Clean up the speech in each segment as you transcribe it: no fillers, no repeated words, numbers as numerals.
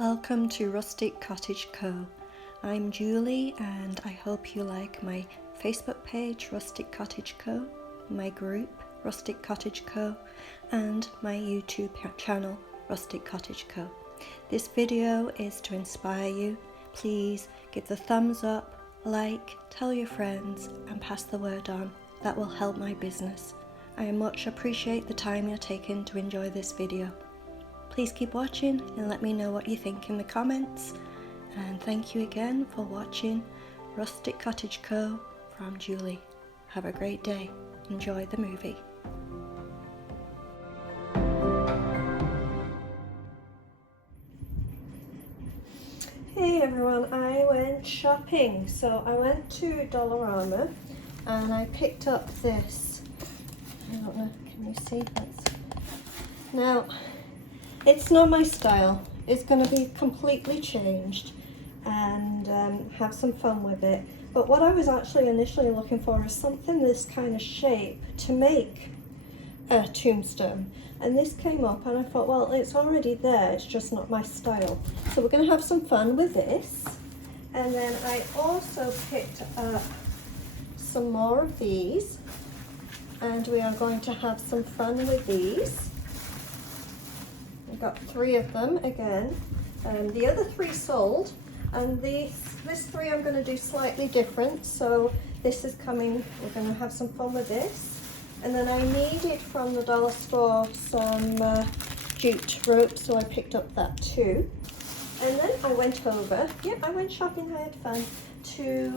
Welcome to Rustic Cottage Co. I'm Julie and I hope you like my Facebook page Rustic Cottage Co, my group Rustic Cottage Co and my YouTube channel Rustic Cottage Co. This video is to inspire you. Please give the thumbs up, like, tell your friends and pass the word on. That will help my business. I much appreciate the time you're taking to enjoy this video. Please keep watching and let me know what you think in the comments. And thank you again for watching Rustic Cottage Co. from Julie. Have a great day. Enjoy the movie. Hey everyone, I went shopping. So I went to Dollarama and I picked up this. I don't know, can you see this? Now, it's not my style. It's going to be completely changed and have some fun with it. But what I was actually initially looking for is something this kind of shape to make a tombstone. And this came up and I thought, well, it's already there, it's just not my style. So we're going to have some fun with this. And then I also picked up some more of these. And we are going to have some fun with these. I got 3 of them again. The other 3 sold, and this 3 I'm going to do slightly different. So this is coming, we're going to have some fun with this. And then I needed from the dollar store some jute rope, so I picked up that too. And then I went over, I went shopping, I had fun, to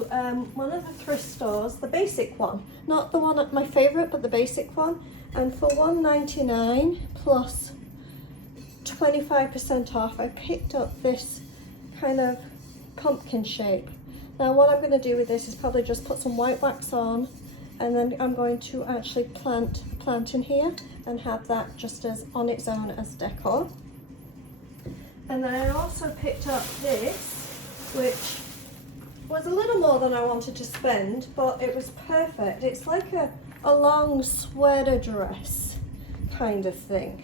one of the thrift stores, the basic one. Not the one at my favourite, but the basic one. And for $1.99 plus 25% off, I picked up this kind of pumpkin shape. Now what I'm going to do with this is probably just put some white wax on, and then I'm going to actually plant in here and have that just as on its own as decor. And then I also picked up this, which was a little more than I wanted to spend, but it was perfect. It's like a long sweater dress kind of thing.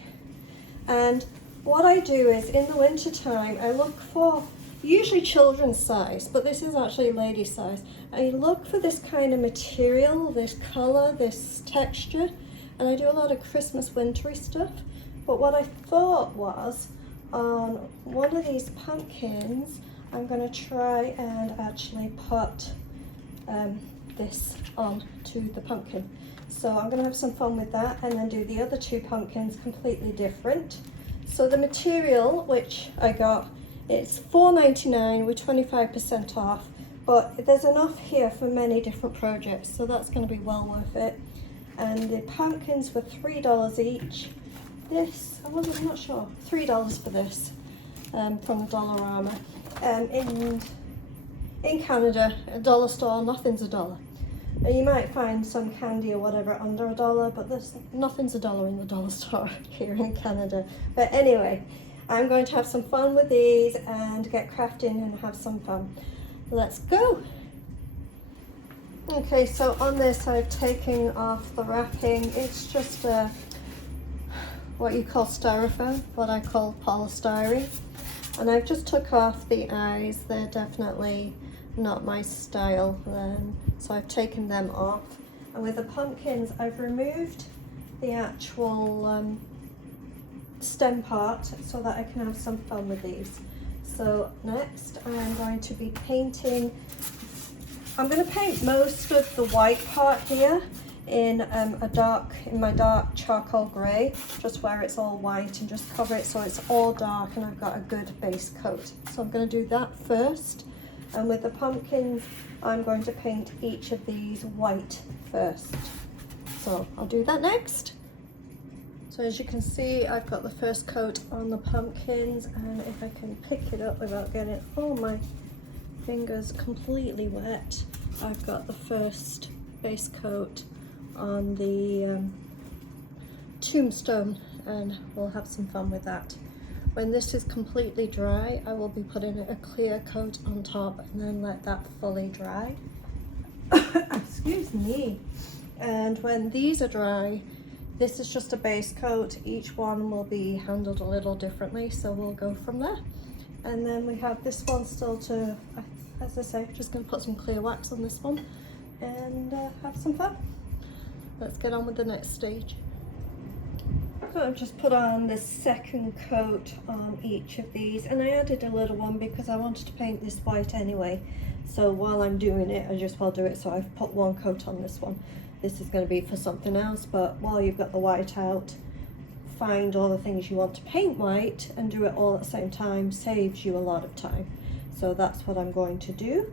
And what I do is in the winter time, I look for usually children's size, but this is actually lady size. I look for this kind of material, this color, this texture, and I do a lot of Christmas wintry stuff. But what I thought was, on one of these pumpkins, I'm going to try and actually put this on to the pumpkin. So I'm going to have some fun with that and then do the other 2 pumpkins completely different. So the material which I got, it's $4.99 with 25% off, but there's enough here for many different projects, so that's going to be well worth it. And the pumpkins were $3 each. This, I'm not sure, $3 for this from the Dollarama. In Canada, a dollar store, nothing's $1. You might find some candy or whatever under $1, but nothing's $1 in the dollar store here in Canada. But anyway, I'm going to have some fun with these and get crafting and have some fun. Let's go. Okay, so on this I've taken off the wrapping. It's just what you call styrofoam, what I call polystyrene. And I've just took off the eyes. They're definitely not my style, so I've taken them off. And with the pumpkins, I've removed the actual stem part so that I can have some fun with these. So next I'm going to be painting. I'm going to paint most of the white part here in my dark charcoal grey, just where it's all white, and just cover it so it's all dark and I've got a good base coat. So I'm going to do that first. And with the pumpkins, I'm going to paint each of these white first. So I'll do that next. So as you can see, I've got the first coat on the pumpkins, and if I can pick it up without getting all my fingers completely wet, I've got the first base coat on the tombstone, and we'll have some fun with that. When this is completely dry, I will be putting a clear coat on top and then let that fully dry. Excuse me. And when these are dry, this is just a base coat. Each one will be handled a little differently, so we'll go from there. And then we have this one still to, as I say, just going to put some clear wax on this one and have some fun. Let's get on with the next stage. So I've just put on the second coat on each of these, and I added a little one because I wanted to paint this white anyway. So while I'm doing it, I just will do it. So I've put one coat on this one. This is going to be for something else, but while you've got the white out, find all the things you want to paint white and do it all at the same time saves you a lot of time. So that's what I'm going to do.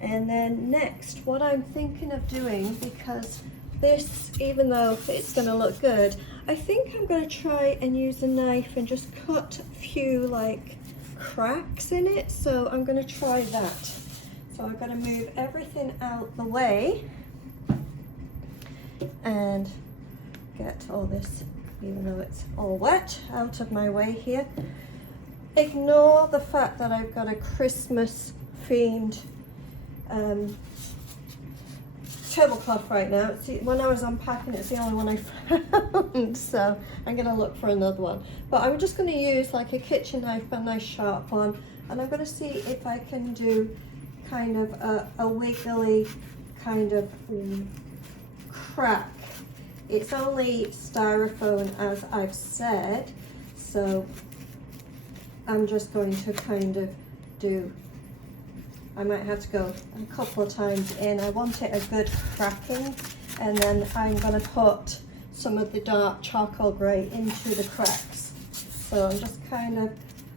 And then next, what I'm thinking of doing, because this, even though it's going to look good, I think I'm going to try and use a knife and just cut a few like cracks in it. So I'm going to try that. So I'm going to move everything out the way and get all this, even though it's all wet, out of my way here. Ignore the fact that I've got a Christmas themed tablecloth right now. See, when I was unpacking, it's the only one I found, so I'm going to look for another one. But I'm just going to use like a kitchen knife, but a nice sharp one, and I'm going to see if I can do kind of a wiggly kind of crack. It's only styrofoam, as I've said, so I'm just going to kind of do, I might have to go a couple of times in. I want it a good cracking, and then I'm going to put some of the dark charcoal grey into the cracks. So I'm just kind of,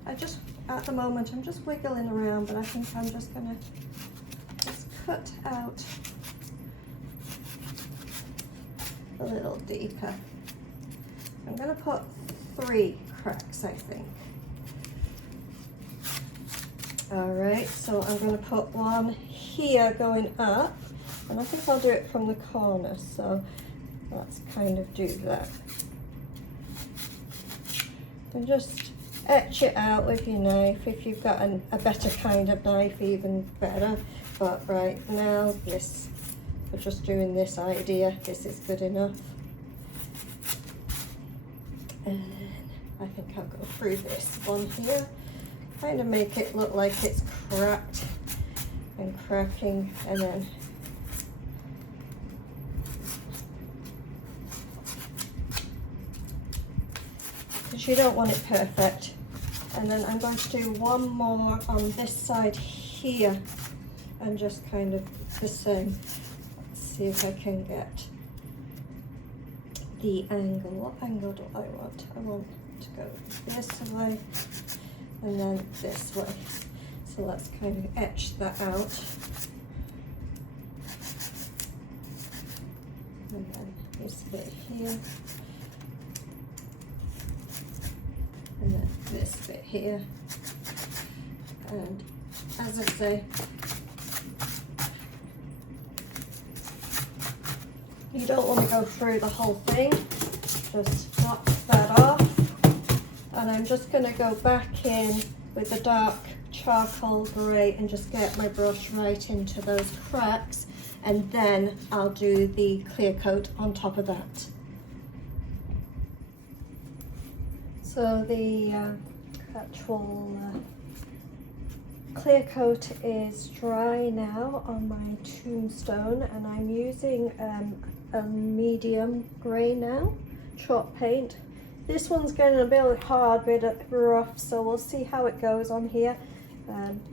at the moment I'm just wiggling around, but I think I'm just going to just cut out a little deeper. I'm going to put 3 cracks, I think. Alright, so I'm going to put one here going up, and I think I'll do it from the corner, so let's kind of do that. And just etch it out with your knife. If you've got a better kind of knife, even better. But right now, this, for just doing this idea, this is good enough. And I think I'll go through this one here. Kind of make it look like it's cracked and cracking, and then because you don't want it perfect. And then I'm going to do one more on this side here and just kind of the same. Let's see if I can get the angle. What angle do I want? I want to go this way and then this way. So let's kind of etch that out. And then this bit here. And then this bit here. And as I say, you don't want to go through the whole thing. Just knock that off. And I'm just going to go back in with the dark charcoal grey and just get my brush right into those cracks, and then I'll do the clear coat on top of that. So the actual clear coat is dry now on my tombstone, and I'm using a medium grey now, chalk paint. This one's getting a bit hard, a bit rough, so we'll see how it goes on here.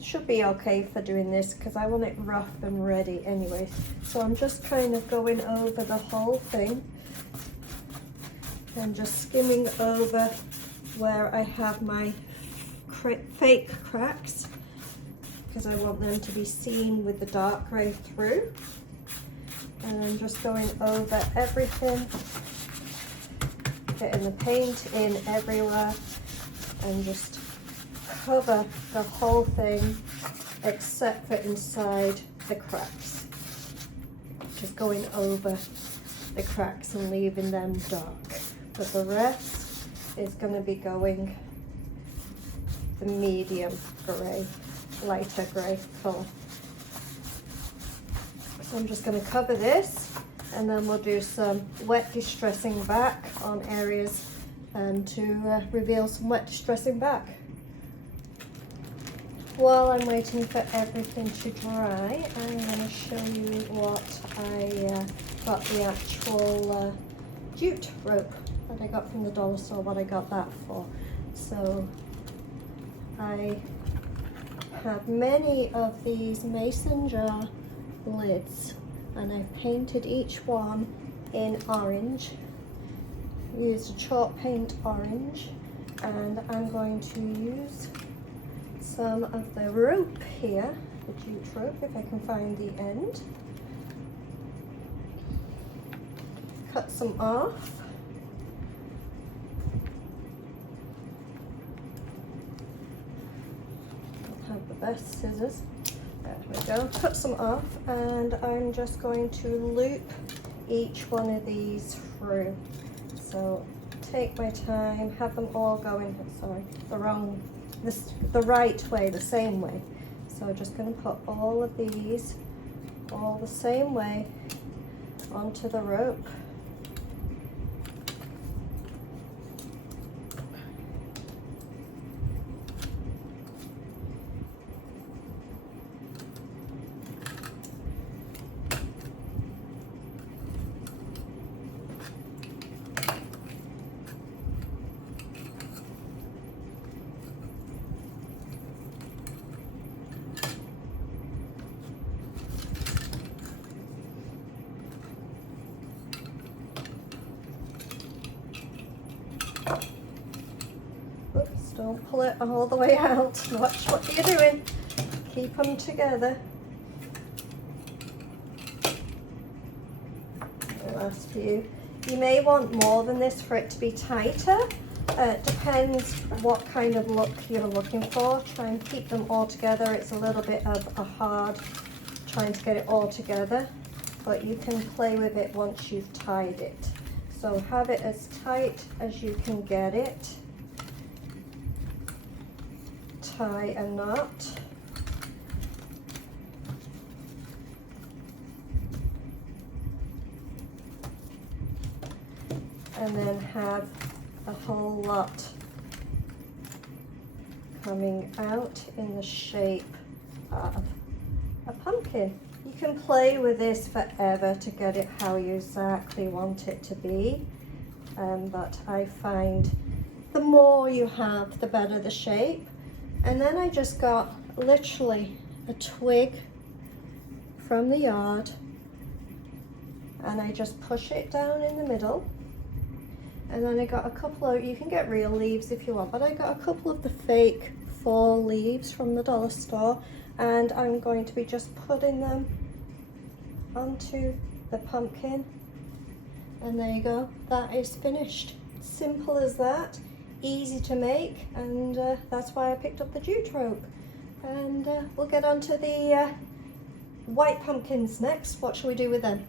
Should be okay for doing this because I want it rough and ready anyway. So I'm just kind of going over the whole thing and just skimming over where I have my fake cracks, because I want them to be seen with the dark grey through. And I'm just going over everything, getting the paint in everywhere, and just cover the whole thing except for inside the cracks. Just going over the cracks and leaving them dark. But the rest is going to be going the medium grey, lighter grey colour. So I'm just going to cover this, and then we'll do some wet distressing back on areas to reveal some wet distressing back. while I'm waiting for everything to dry, I'm going to show you what I got the actual jute rope that I got from the dollar store, what I got that for. So I have many of these mason jar lids, and I've painted each one in orange. Used a chalk paint orange, and I'm going to use some of the rope here, the jute rope, if I can find the end. Cut some off. Don't have the best scissors. There we go. Cut some off, and I'm just going to loop each one of these through. So take my time, have them all going, sorry, the right way, the same way. So I'm just going to put all of these all the same way onto the rope. Oops, don't pull it all the way out. Watch what you're doing. Keep them together. The last few. You may want more than this for it to be tighter. It depends what kind of look you're looking for. Try and keep them all together. It's a little bit of a hard trying to get it all together, but you can play with it once you've tied it. So have it as tight as you can get it. Tie a knot. And then have a whole lot coming out in the shape of a pumpkin. You can play with this forever to get it how you exactly want it to be, but I find the more you have, the better the shape. And then I just got literally a twig from the yard, and I just push it down in the middle. And then I got a couple of, you can get real leaves if you want, but I got a couple of the fake fall leaves from the dollar store, and I'm going to be just putting them onto the pumpkin. And there you go, that is finished. Simple as that, easy to make, and that's why I picked up the jute rope. And we'll get on to the white pumpkins next. What shall we do with them?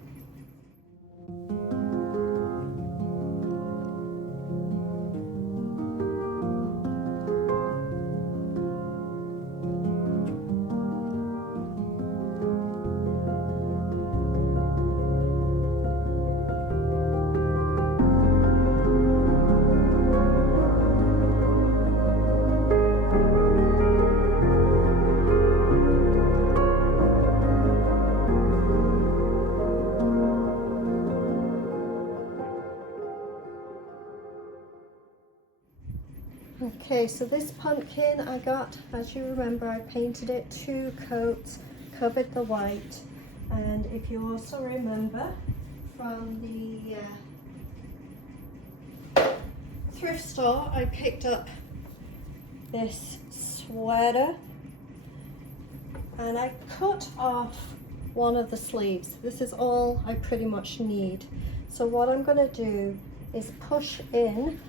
Okay, so this pumpkin I got, as you remember, I painted it 2 coats, covered the white, and if you also remember from the thrift store, I picked up this sweater and I cut off one of the sleeves. This is all I pretty much need. So what I'm going to do is push in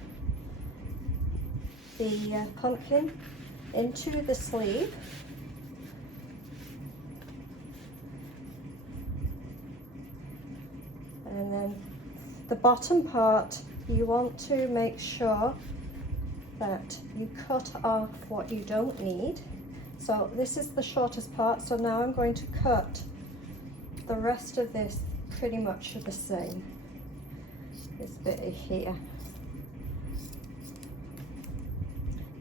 the pumpkin into the sleeve, and then the bottom part you want to make sure that you cut off what you don't need. So this is the shortest part, so now I'm going to cut the rest of this pretty much the same, this bit here,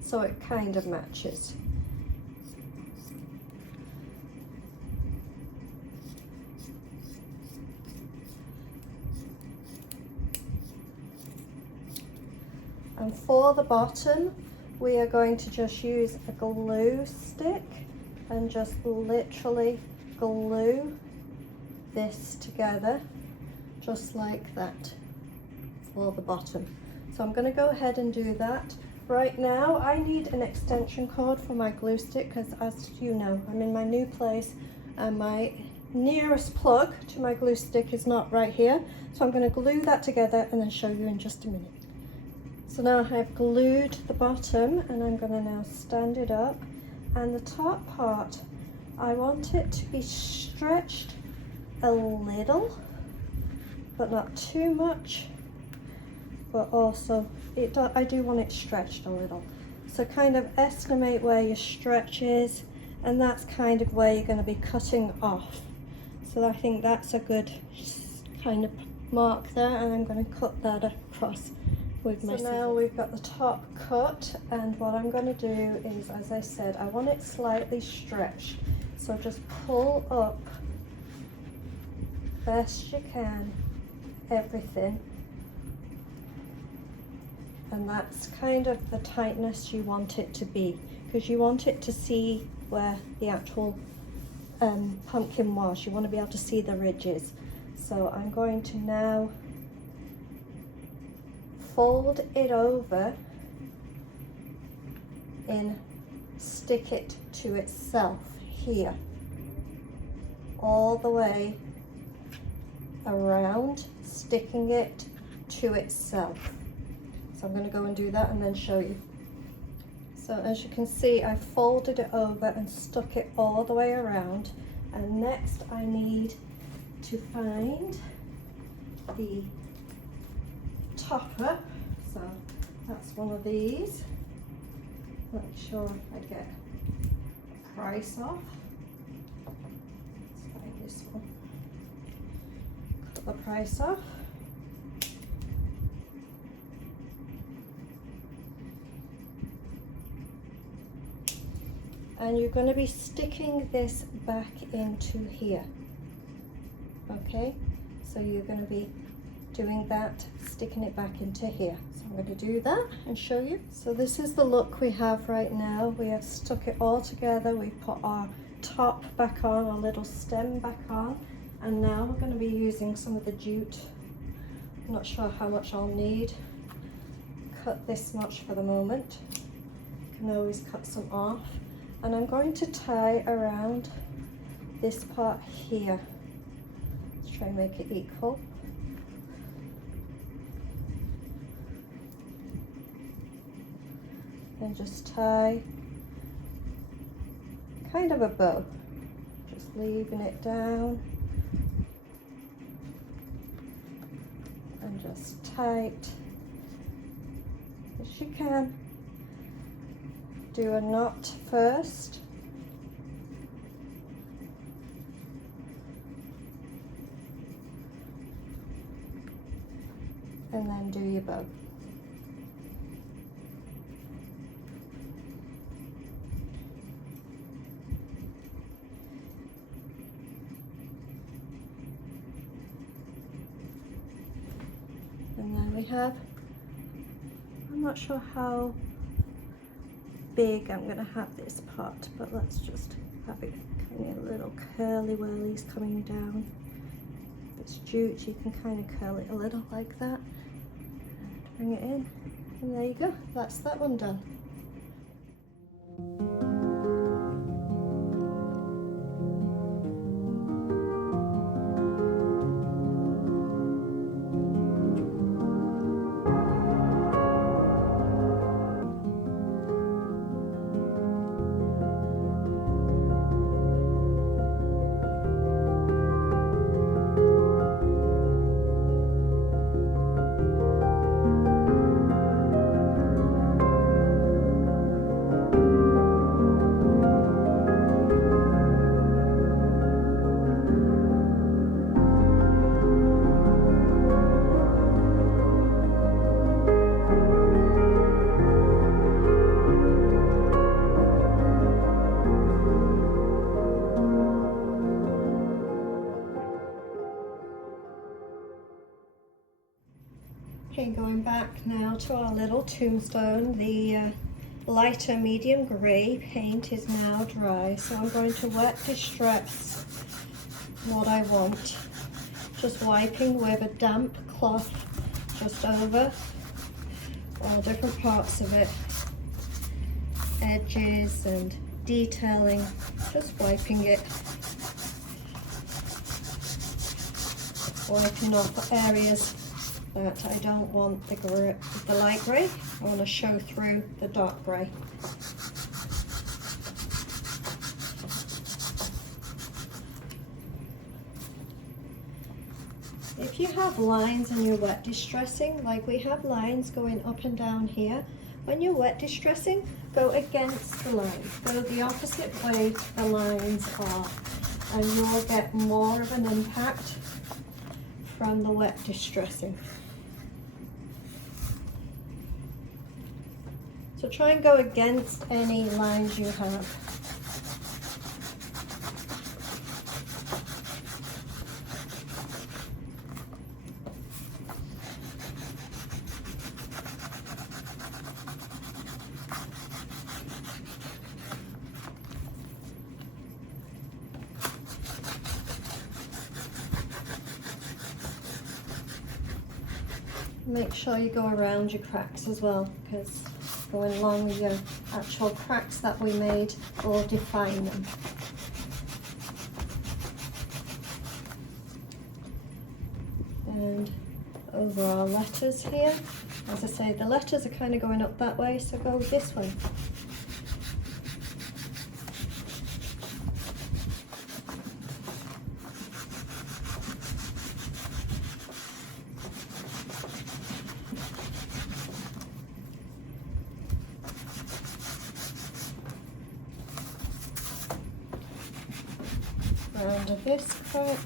so it kind of matches. And for the bottom, we are going to just use a glue stick and just literally glue this together, just like that for the bottom. So I'm going to go ahead and do that. Right now, I need an extension cord for my glue stick because, as you know, I'm in my new place and my nearest plug to my glue stick is not right here. So I'm going to glue that together and then show you in just a minute. So now I've glued the bottom and I'm going to now stand it up, and the top part, I want it to be stretched a little, but not too much, but also I do want it stretched a little. So kind of estimate where your stretch is, and that's kind of where you're going to be cutting off. So I think that's a good kind of mark there, and I'm going to cut that across with my scissors. So now we've got the top cut, and what I'm going to do is, as I said, I want it slightly stretched. So just pull up best you can everything, and that's kind of the tightness you want it to be, because you want it to see where the actual pumpkin was. You want to be able to see the ridges. So I'm going to now fold it over and stick it to itself here, all the way around, sticking it to itself. So I'm going to go and do that and then show you. So as you can see, I folded it over and stuck it all the way around, and next I need to find the topper. So that's one of these. Make sure I get a price off. Let's find this one. Cut the price off. And you're going to be sticking this back into here. Okay, so you're going to be doing that, sticking it back into here. So I'm going to do that and show you. So this is the look we have right now. We have stuck it all together. We've put our top back on, our little stem back on, and now we're going to be using some of the jute. I'm not sure how much I'll need. Cut this much for the moment. You can always cut some off. And I'm going to tie around this part here. Let's try and make it equal. And just tie kind of a bow, just leaving it down and just tight as you can. Do a knot first, and then do your bow. And then we have, I'm not sure how big I'm going to have this part, but let's just have it kind of little curly whirlies coming down. If it's jute, you can kind of curl it a little like that and bring it in, and there you go, that's that one done. back now to our little tombstone. The lighter medium grey paint is now dry, so I'm going to wet distress what I want. Just wiping with a damp cloth just over all different parts of it, edges and detailing, just wiping it, wiping off areas that I don't want the light grey. I want to show through the dark grey. If you have lines in your wet distressing, like we have lines going up and down here, when you're wet distressing, go against the line. Go the opposite way the lines are, and you'll get more of an impact from the wet distressing. So try and go against any lines you have. Make sure you go around your cracks as well, because going along with your actual cracks that we made will define them. And over our letters here, as I say, the letters are kind of going up that way, so go this way. Round of this crack.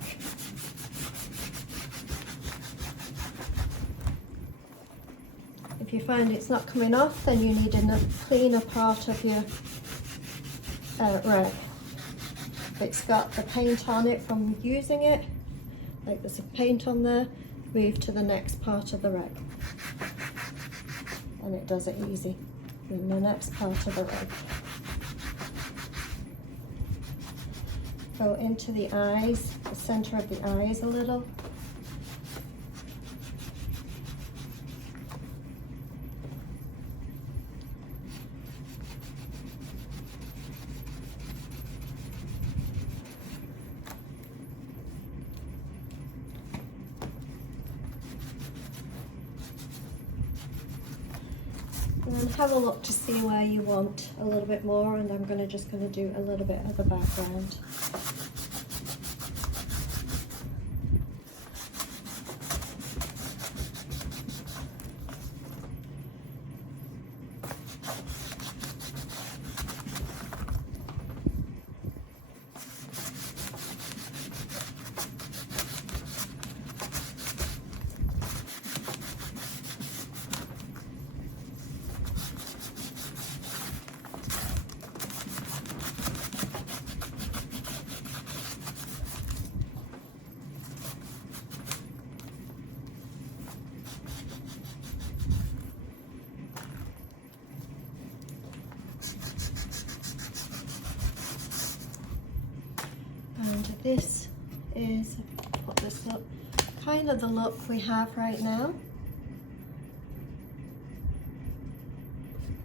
If you find it's not coming off, then you need a cleaner part of your rag. If it's got the paint on it from using it, like there's a paint on there, move to the next part of the rag. And it does it easy in the next part of the rag. Go into the eyes, the center of the eyes a little. And then have a look to see where you want a little bit more, and I'm just going to do a little bit of the background. And this is, put this up, kind of the look we have right now.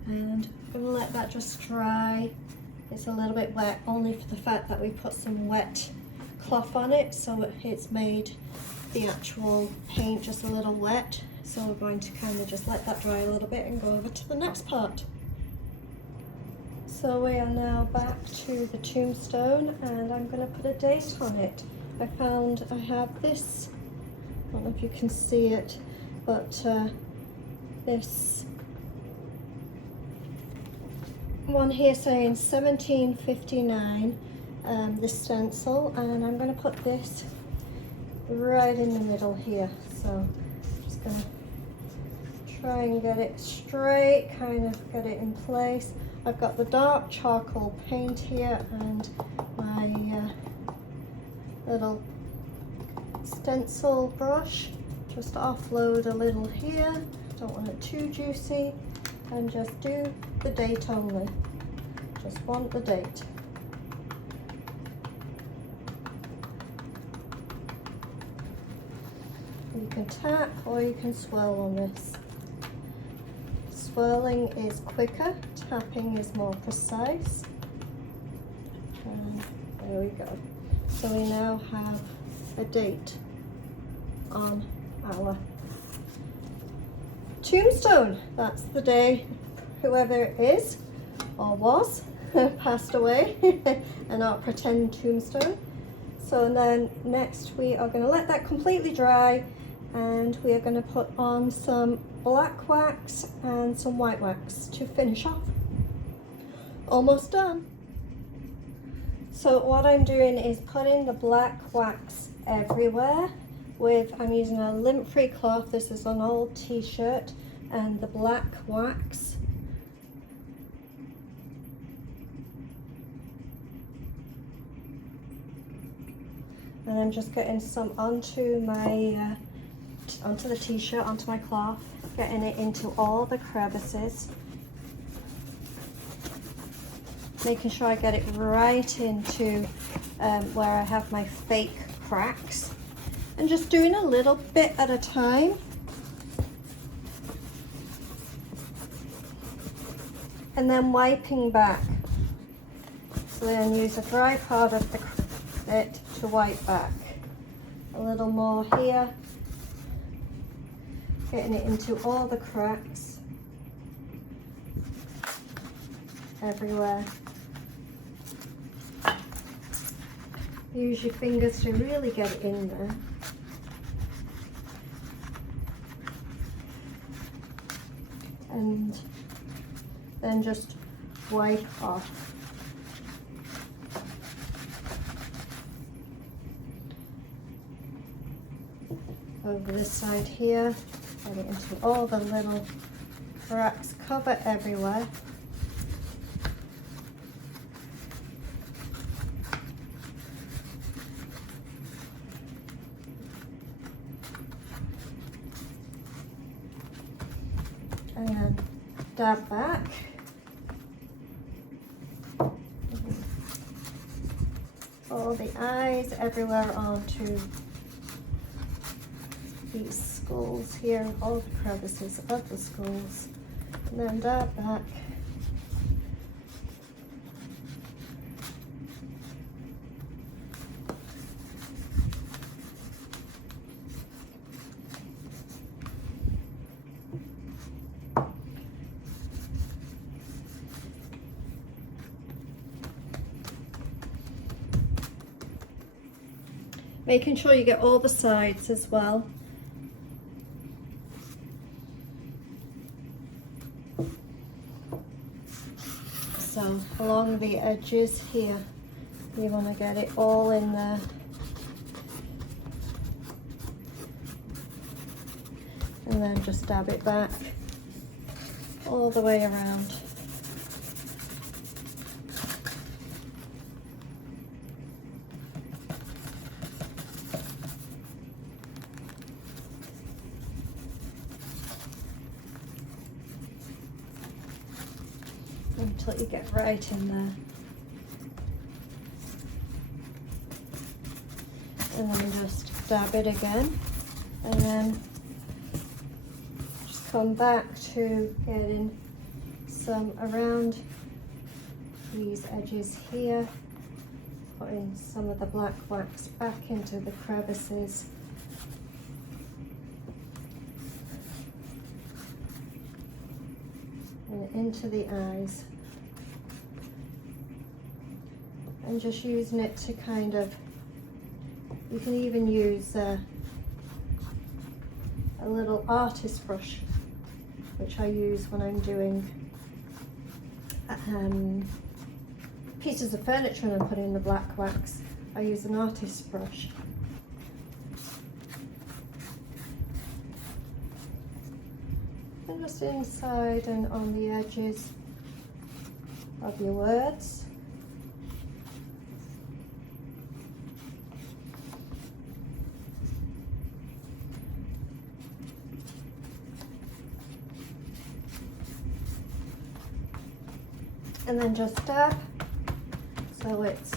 And I'm going to let that just dry. It's a little bit wet, only for the fact that we put some wet cloth on it, so it's made the actual paint just a little wet. So we're going to kind of just let that dry a little bit and go over to the next part. So we are now back to the tombstone, and I'm going to put a date on it. I have this, I don't know if you can see it, but this one here saying 1759, the stencil, and I'm going to put this right in the middle here. So I'm just going to try and get it straight, kind of get it in place. I've got the dark charcoal paint here and my little stencil brush. Just offload a little here Don't want it too juicy, and just do the date only. Just want the date. You can tap or you can swirl on this. Swirling is quicker, tapping is more precise. And there we go. So we now have a date on our tombstone. That's the day whoever it is or was passed away and our pretend tombstone. So then next we are going to let that completely dry, and we are going to put on some black wax and some white wax to finish off. Almost done. So what I'm doing is putting the black wax everywhere I'm using a lint-free cloth. This is an old t-shirt, and the black wax. And I'm just getting some onto my onto the t-shirt, onto my cloth, getting it into all the crevices, making sure I get it right into where I have my fake cracks, and just doing a little bit at a time. And then wiping back. So then use a dry part of it to wipe back. A little more here. Getting it into all the cracks. Everywhere. Use your fingers to really get it in there. And then just wipe off. Over this side here, get it into all the little cracks, cover everywhere. And then dab back. All the eyes everywhere onto these skulls here, all the crevices of the skulls, and then dab back. Making sure you get all the sides as well. So along the edges here, you want to get it all in there. And then just dab it back all the way around. Until you get right in there. And then just dab it again, and then just come back to getting some around these edges here, putting some of the black wax back into the crevices. And into the eyes, and just using it to kind of, you can even use a little artist brush, which I use when I'm doing pieces of furniture and I'm putting in the black wax. I use an artist brush. And just inside and on the edges of your words. and then just dab so it's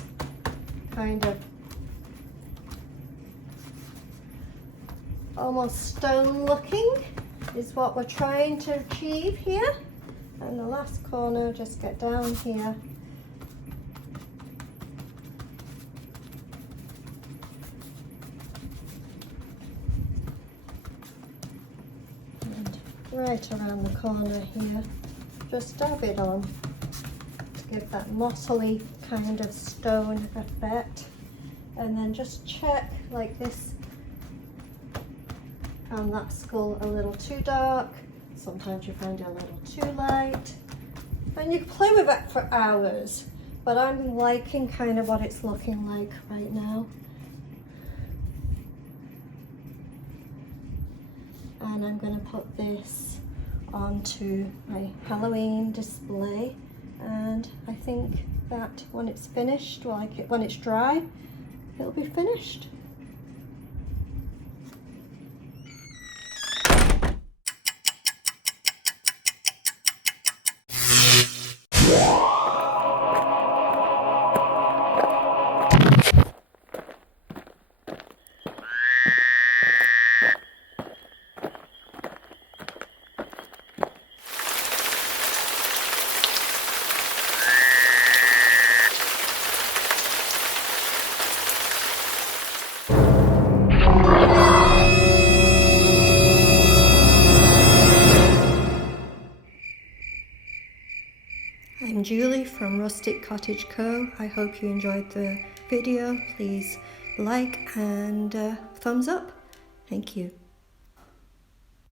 kind of almost stone looking is what we're trying to achieve here. And the last corner, just get down here and right around the corner here, just dab it on to give that mossily kind of stone effect. And then just check like this. Found that skull a little too dark. Sometimes you find it a little too light. And you can play with that for hours, but I'm liking kind of what it's looking like right now. And I'm going to put this onto my Halloween display, and I think that when it's finished, like when it's dry, it'll be finished. I'm Julie from Rustic Cottage Co. I hope you enjoyed the video. Please like and thumbs up. Thank you.